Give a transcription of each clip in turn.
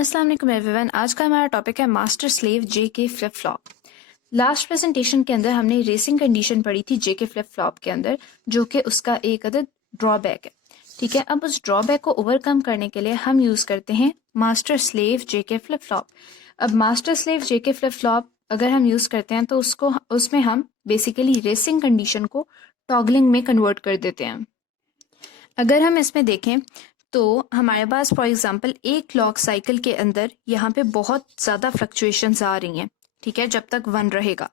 अस्सलाम वालेकुम एवरीवन। आज का हमारा टॉपिक है master slave JK flip flop. Last presentation के अंदर हमने रेसिंग कंडीशन पढ़ी थी जेके फ्लिप फ्लॉप के अंदर, जो कि उसका एक अदद ड्रॉबैक है। ठीक है, अब उस ड्रॉबैक को ओवरकम करने के लिए हम यूज़ करते हैं master slave JK flip flop. अब master slave JK flip flop अगर हम यूज़ करते हैं तो उसमें हम बेसिकली रेसिंग कंडीशन को टॉगलिंग में कन्वर्ट कर देते हैं। अगर हम इसमें देखें तो हमारे पास फॉर एग्जांपल एक क्लॉक साइकिल के अंदर यहाँ पे बहुत ज़्यादा फ्लक्चुएशंस आ रही हैं। ठीक है, जब तक 1 रहेगा।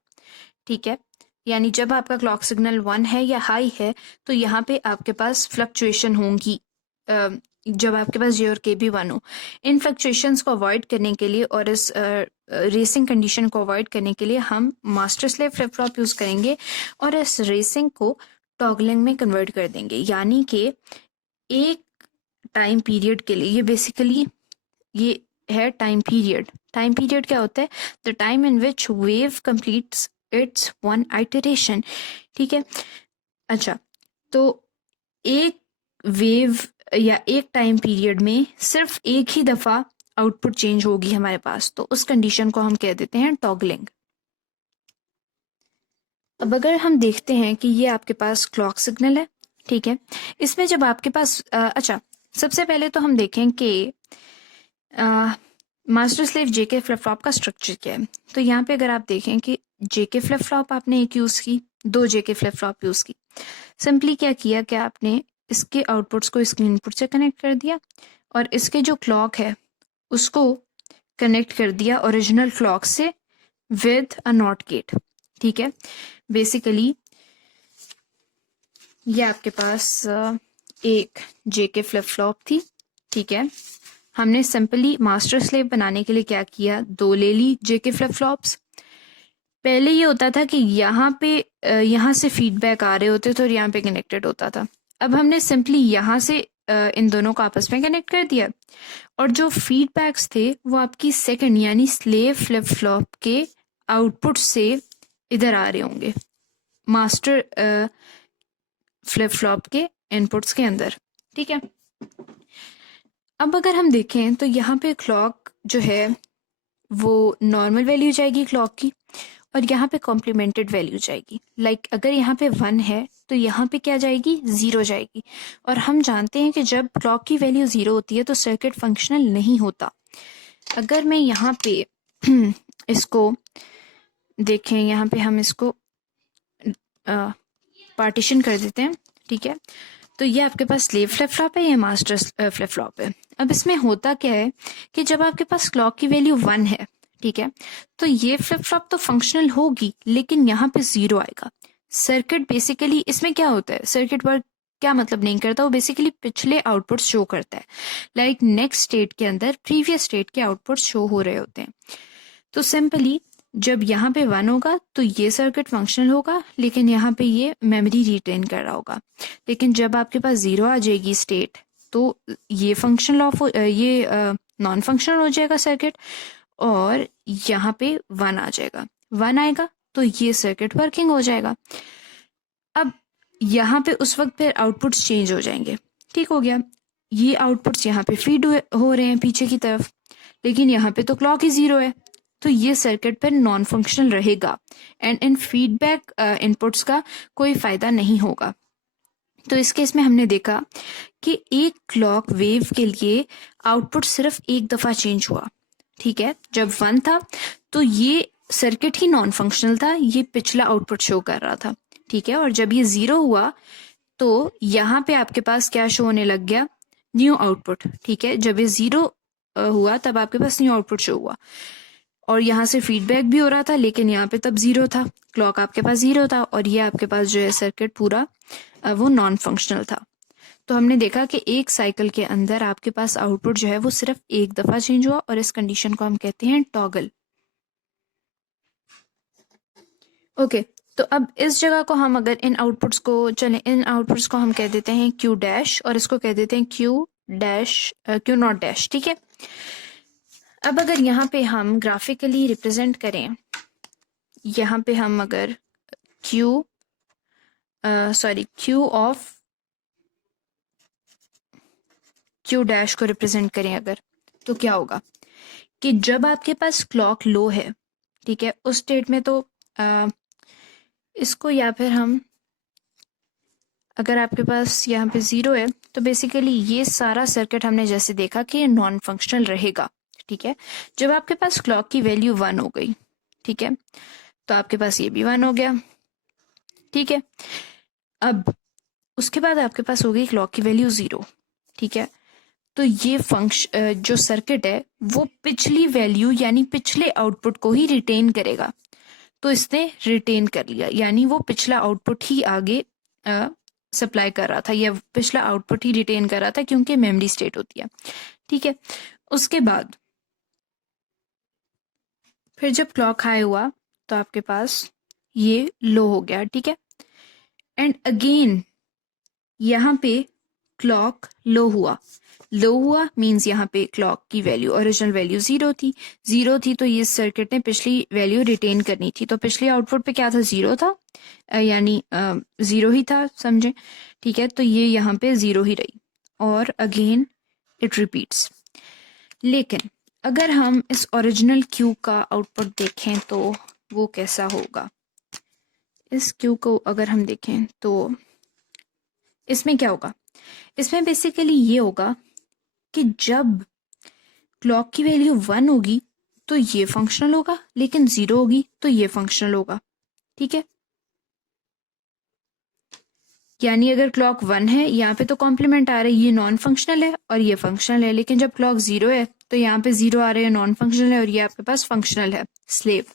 ठीक है, यानी जब आपका क्लॉक सिग्नल 1 है या हाई है तो यहाँ पे आपके पास फ्लक्चुएशन होंगी। जब आपके पास जे और के भी 1 हो, इन फ्लक्चुएशंस को अवॉइड करने के लिए और इस रेसिंग कंडीशन को अवॉइड करने के लिए हम master slave flip flop use करेंगे और इस रेसिंग को टॉगलिंग में कन्वर्ट कर देंगे। यानी कि एक टाइम पीरियड के लिए, ये बेसिकली ये है टाइम पीरियड। टाइम पीरियड क्या होता है? The time in which wave completes it's one iteration. ठीक है, अच्छा, तो एक वेव या एक टाइम पीरियड में सिर्फ एक ही दफ़ा आउटपुट चेंज होगी हमारे पास, तो उस कंडीशन को हम कह देते हैं टॉगलिंग। अब अगर हम देखते हैं कि ये आपके पास क्लॉक सिग्नल है। ठीक है, इसमें जब आपके पास अच्छा, सबसे पहले तो हम देखें कि master slave JK flip flop का स्ट्रक्चर क्या है। तो यहाँ पे अगर आप देखें कि जेके फ्लिप फ्लॉप आपने एक यूज़ की, 2 जेके फ्लिप फ्लॉप यूज़ की। सिंपली क्या किया कि आपने इसके आउटपुट्स को इसके इनपुट से कनेक्ट कर दिया और इसके जो क्लॉक है उसको कनेक्ट कर दिया ओरिजिनल क्लॉक से विद अ नॉट गेट। ठीक है, बेसिकली ये आपके पास एक जेके फ्लिप फ्लॉप थी। ठीक है, हमने सिंपली मास्टर स्लेव बनाने के लिए क्या किया, 2 ले ली जेके फ्लिप फ्लॉप्स। पहले ये होता था कि यहाँ पे यहाँ से फीडबैक आ रहे होते थे और यहाँ पे कनेक्टेड होता था। अब हमने सिंपली यहाँ से इन दोनों को आपस में कनेक्ट कर दिया और जो फीडबैक्स थे वो आपकी सेकंड यानी स्लेव फ्लिप फ्लॉप के आउटपुट से इधर आ रहे होंगे मास्टर फ्लिप फ्लॉप के इनपुट्स के अंदर। ठीक है, अब अगर हम देखें तो यहाँ पे क्लॉक जो है वो नॉर्मल वैल्यू जाएगी क्लॉक की और यहाँ पे कॉम्प्लीमेंटेड वैल्यू जाएगी। लाइक अगर यहाँ पे 1 है तो यहाँ पे क्या जाएगी, 0 जाएगी। और हम जानते हैं कि जब क्लॉक की वैल्यू 0 होती है तो सर्किट फंक्शनल नहीं होता। अगर मैं यहाँ पे इसको देखें, यहाँ पे हम इसको पार्टीशन कर देते हैं। ठीक है, तो ये आपके पास स्लेव फ्लिप फ्लॉप है, ये मास्टर फ्लिप फ्लॉप है। अब इसमें होता क्या है कि जब आपके पास क्लॉक की वैल्यू 1 है, ठीक है, तो ये फ्लिप फ्लॉप तो फंक्शनल होगी लेकिन यहाँ पे 0 आएगा। सर्किट बेसिकली इसमें क्या होता है, सर्किट वर्क क्या मतलब नहीं करता, वो बेसिकली पिछले आउटपुट शो करता है। लाइक नेक्स्ट स्टेट के अंदर प्रीवियस स्टेट के आउटपुट शो हो रहे होते हैं। तो सिंपली जब यहाँ पे 1 होगा तो ये सर्किट फंक्शनल होगा लेकिन यहाँ पे ये मेमोरी रिटेन कर रहा होगा। लेकिन जब आपके पास 0 आ जाएगी स्टेट तो ये फंक्शनल ऑफ ये नॉन फंक्शनल हो जाएगा सर्किट और यहाँ पे 1 आ जाएगा। 1 आएगा तो ये सर्किट वर्किंग हो जाएगा। अब यहाँ पे उस वक्त फिर आउटपुट्स चेंज हो जाएंगे। ठीक हो गया, ये आउटपुट्स यहाँ पे फीड हो रहे हैं पीछे की तरफ, लेकिन यहाँ पे तो क्लॉक ही 0 है तो ये सर्किट पर नॉन फंक्शनल रहेगा एंड इन फीडबैक इनपुट्स का कोई फायदा नहीं होगा। तो इस केस में हमने देखा कि एक क्लॉक वेव के लिए आउटपुट सिर्फ एक दफा चेंज हुआ। ठीक है, जब 1 था तो ये सर्किट ही नॉन फंक्शनल था, ये पिछला आउटपुट शो कर रहा था। ठीक है, और जब ये 0 हुआ तो यहाँ पे आपके पास क्या शो होने लग गया, न्यू आउटपुट। ठीक है, जब ये 0 हुआ तब आपके पास न्यू आउटपुट शो हुआ और यहाँ से फीडबैक भी हो रहा था लेकिन यहाँ पे तब 0 था, क्लॉक आपके पास 0 था और ये आपके पास जो है सर्किट पूरा वो नॉन फंक्शनल था। तो हमने देखा कि एक साइकिल के अंदर आपके पास आउटपुट जो है वो सिर्फ एक दफा चेंज हुआ और इस कंडीशन को हम कहते हैं टॉगल। ओके, तो अब इस जगह को हम अगर इन आउटपुट्स को हम कह देते हैं क्यू डैश और इसको कह देते हैं क्यू नॉट डैश। ठीक है, अब अगर यहाँ पे हम ग्राफिकली रिप्रेजेंट करें, यहाँ पे हम अगर क्यू ऑफ क्यू डैश को रिप्रेजेंट करें अगर, तो क्या होगा, कि जब आपके पास क्लॉक लो है, ठीक है, उस स्टेट में तो इसको, या फिर हम, अगर आपके पास यहाँ पे 0 है तो बेसिकली ये सारा सर्किट हमने जैसे देखा कि ये नॉन फंक्शनल रहेगा, ठीक है। जब आपके पास क्लॉक की वैल्यू 1 हो गई, ठीक है, तो आपके पास ये भी 1 हो गया, ठीक है। अब उसके बाद आपके पास हो गई क्लॉक की वैल्यू 0, ठीक है। तो ये फंक्शन जो सर्किट है वो पिछली वैल्यू यानी पिछले आउटपुट को ही रिटेन करेगा। तो इसने रिटेन कर लिया, यानी वो पिछला आउटपुट ही आगे सप्लाई कर रहा था, या पिछला आउटपुट ही रिटेन कर रहा था, क्योंकि मेमोरी स्टेट होती है, ठीक है। उसके बाद फिर जब क्लॉक हाई हुआ तो आपके पास ये लो हो गया, ठीक है। एंड अगेन यहाँ पे क्लॉक लो हुआ मीन्स यहाँ पे क्लॉक की वैल्यू, ओरिजिनल वैल्यू 0 थी, तो ये सर्किट ने पिछली वैल्यू रिटेन करनी थी। तो पिछले आउटपुट पे क्या था, 0 था, यानी 0 ही था, समझे, ठीक है। तो ये यहाँ पे 0 ही रही और अगेन इट रिपीट्स। लेकिन अगर हम इस ओरिजिनल क्यू का आउटपुट देखें तो वो कैसा होगा। इस क्यू को अगर हम देखें तो इसमें क्या होगा, इसमें बेसिकली ये होगा कि जब क्लॉक की वैल्यू 1 होगी तो ये फंक्शनल होगा, लेकिन 0 होगी तो ये फंक्शनल होगा, ठीक है। यानी अगर क्लॉक 1 है, यहाँ पे तो कॉम्प्लीमेंट आ रहा है, ये नॉन फंक्शनल है और ये फंक्शनल है। लेकिन जब क्लॉक 0 है तो यहाँ पे 0 आ रहे हैं, नॉन फंक्शनल है, और ये आपके पास फंक्शनल है, स्लेव।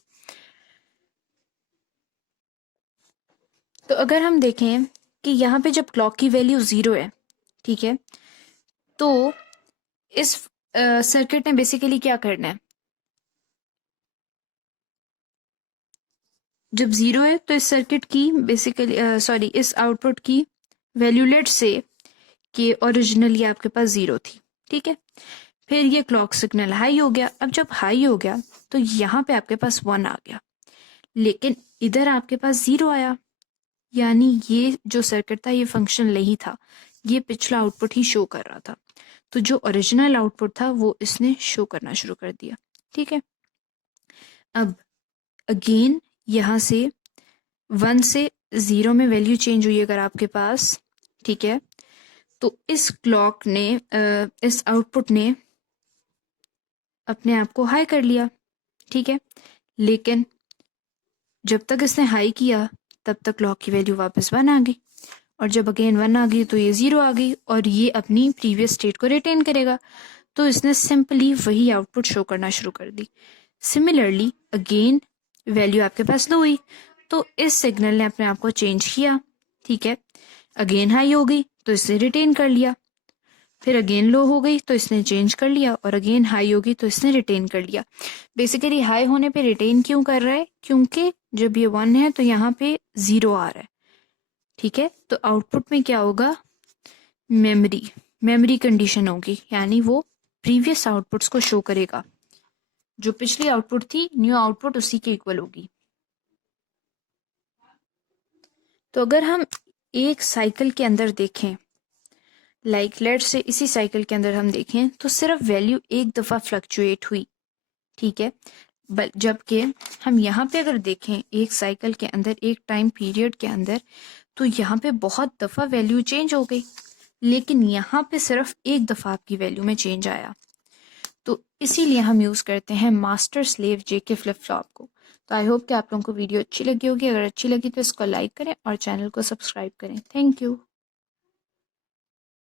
तो अगर हम देखें कि यहाँ पे जब क्लॉक की वैल्यू 0 है, ठीक है, तो इस सर्किट ने बेसिकली क्या करना है, जब 0 है तो इस सर्किट की बेसिकली सॉरी इस आउटपुट की वैल्यू, लेट से कि ओरिजिनली आपके पास 0 थी, ठीक है। फिर ये क्लॉक सिग्नल हाई हो गया। अब जब हाई हो गया तो यहाँ पे आपके पास 1 आ गया, लेकिन इधर आपके पास 0 आया, यानी ये जो सर्किट था ये फंक्शन नहीं था, ये पिछला आउटपुट ही शो कर रहा था। तो जो ओरिजिनल आउटपुट था वो इसने शो करना शुरू कर दिया, ठीक है। अब अगेन यहाँ से 1 से 0 में वैल्यू चेंज हुई अगर आपके पास, ठीक है, तो इस क्लॉक ने इस आउटपुट ने अपने आप को हाई कर लिया, ठीक है। लेकिन जब तक इसने हाई किया तब तक क्लॉक की वैल्यू वापस 1 आ गई, और जब अगेन 1 आ गई तो ये 0 आ गई, और ये अपनी प्रीवियस स्टेट को रिटेन करेगा। तो इसने सिंपली वही आउटपुट शो करना शुरू कर दी। सिमिलरली अगेन वैल्यू आपके पास लो हुई तो इस सिग्नल ने अपने आप को चेंज किया, ठीक है। अगेन हाई हो गई तो इसने रिटेन कर लिया, फिर अगेन लो हो गई तो इसने चेंज कर लिया, और अगेन हाई होगी तो इसने रिटेन कर लिया। बेसिकली हाई होने पे रिटेन क्यों कर रहा है, क्योंकि जब ये 1 है तो यहाँ पे 0 आ रहा है, ठीक है। तो आउटपुट में क्या होगा, मेमोरी कंडीशन होगी, यानी वो प्रीवियस आउटपुट्स को शो करेगा। जो पिछली आउटपुट थी, न्यू आउटपुट उसी के इक्वल होगी। तो अगर हम एक साइकिल के अंदर देखें, लाइक लेट से इसी साइकिल के अंदर हम देखें तो सिर्फ वैल्यू एक दफ़ा फ्लक्चुएट हुई, ठीक है। जबकि हम यहाँ पे अगर देखें एक साइकिल के अंदर, एक टाइम पीरियड के अंदर, तो यहाँ पे बहुत दफ़ा वैल्यू चेंज हो गई, लेकिन यहाँ पे सिर्फ एक दफ़ा आपकी वैल्यू में चेंज आया। तो इसीलिए हम यूज़ करते हैं master slave JK flip flop को। तो आई होप कि आप लोगों को वीडियो अच्छी लगी होगी। अगर अच्छी लगी तो इसको लाइक करें और चैनल को सब्सक्राइब करें। Thank you.